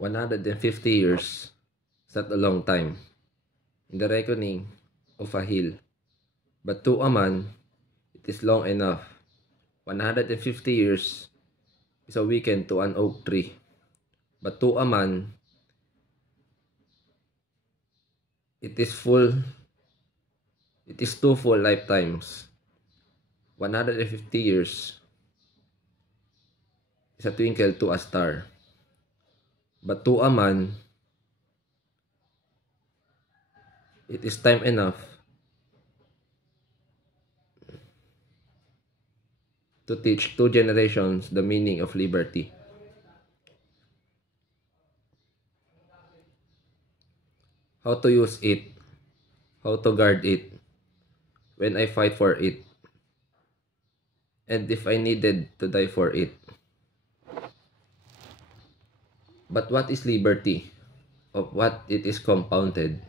150 years is not a long time in the reckoning of a hill, but to a man it is long enough. 150 years is a weekend to an oak tree, but to a man it is two full lifetimes. 150 years is a twinkle to a star, but to a man it is time enough to teach two generations the meaning of liberty. How to use it, how to guard it, when I fight for it, and if I needed to die for it. But what is liberty? Of what it is compounded?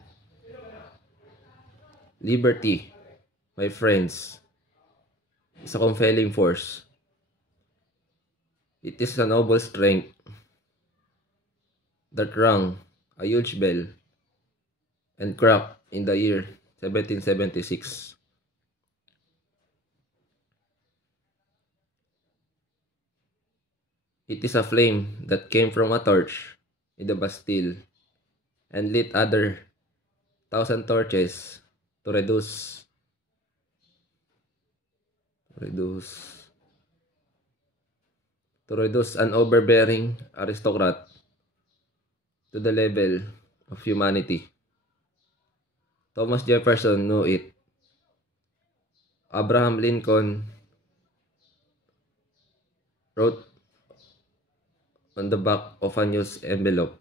Liberty, my friends, is a compelling force. It is a noble strength that rang a huge bell and cracked in the year 1776. It is a flame that came from a torch in the Bastille and lit other 1,000 torches to reduce an overbearing aristocrat to the level of humanity. Thomas Jefferson knew it. Abraham Lincoln wrote on the back of a news envelope,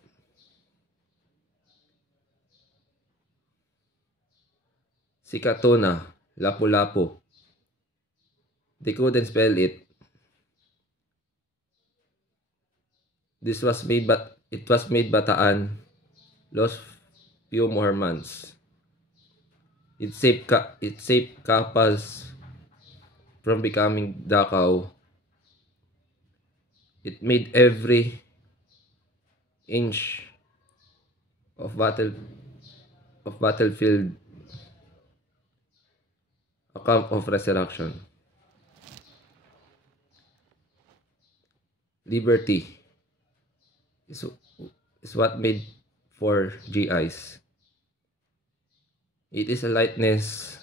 Sikatuna, Lapu-Lapu. They couldn't spell it. It was made Bataan, lost few more months. It saved Kapas from becoming Dachau. It made every inch of battlefield a camp of resurrection. Liberty is what made for GIs. It is a lightness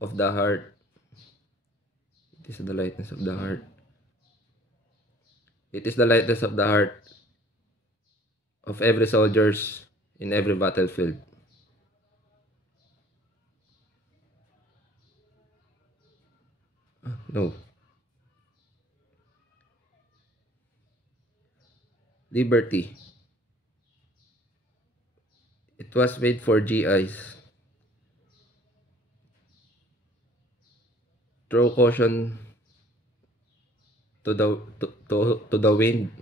of the heart. It is the lightness of the heart. It is the lightness of the heart of every soldiers in every battlefield. No. Liberty. It was made for GIs. Throw caution to the wind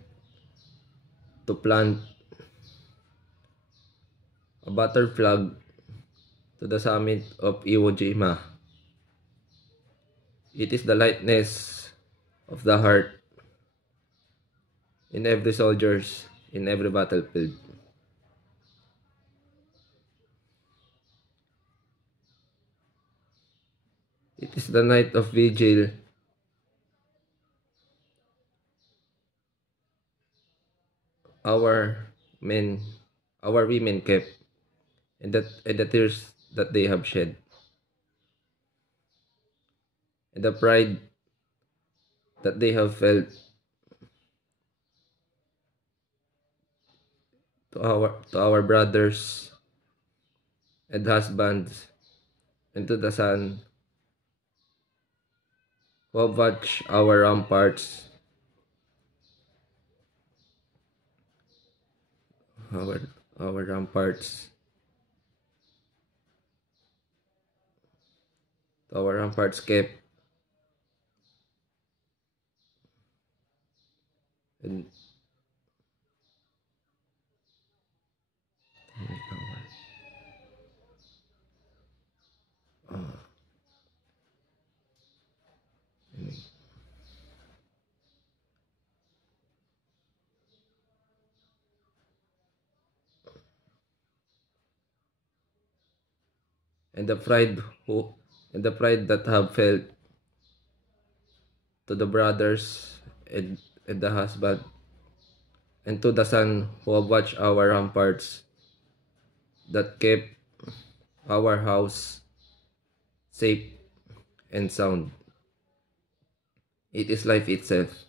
to plant a battle flag to the summit of Iwo Jima. It is the lightness of the heart in every soldiers in every battlefield. It is the night of vigil our women kept, and the tears that they have shed, and the pride that they have felt to our brothers and husbands, and to the son who have watched our ramparts, our ramparts, kept, and and the pride that have felt to the brothers and the husband, and to the son who have watched our ramparts, that kept our house safe and sound. It is life itself.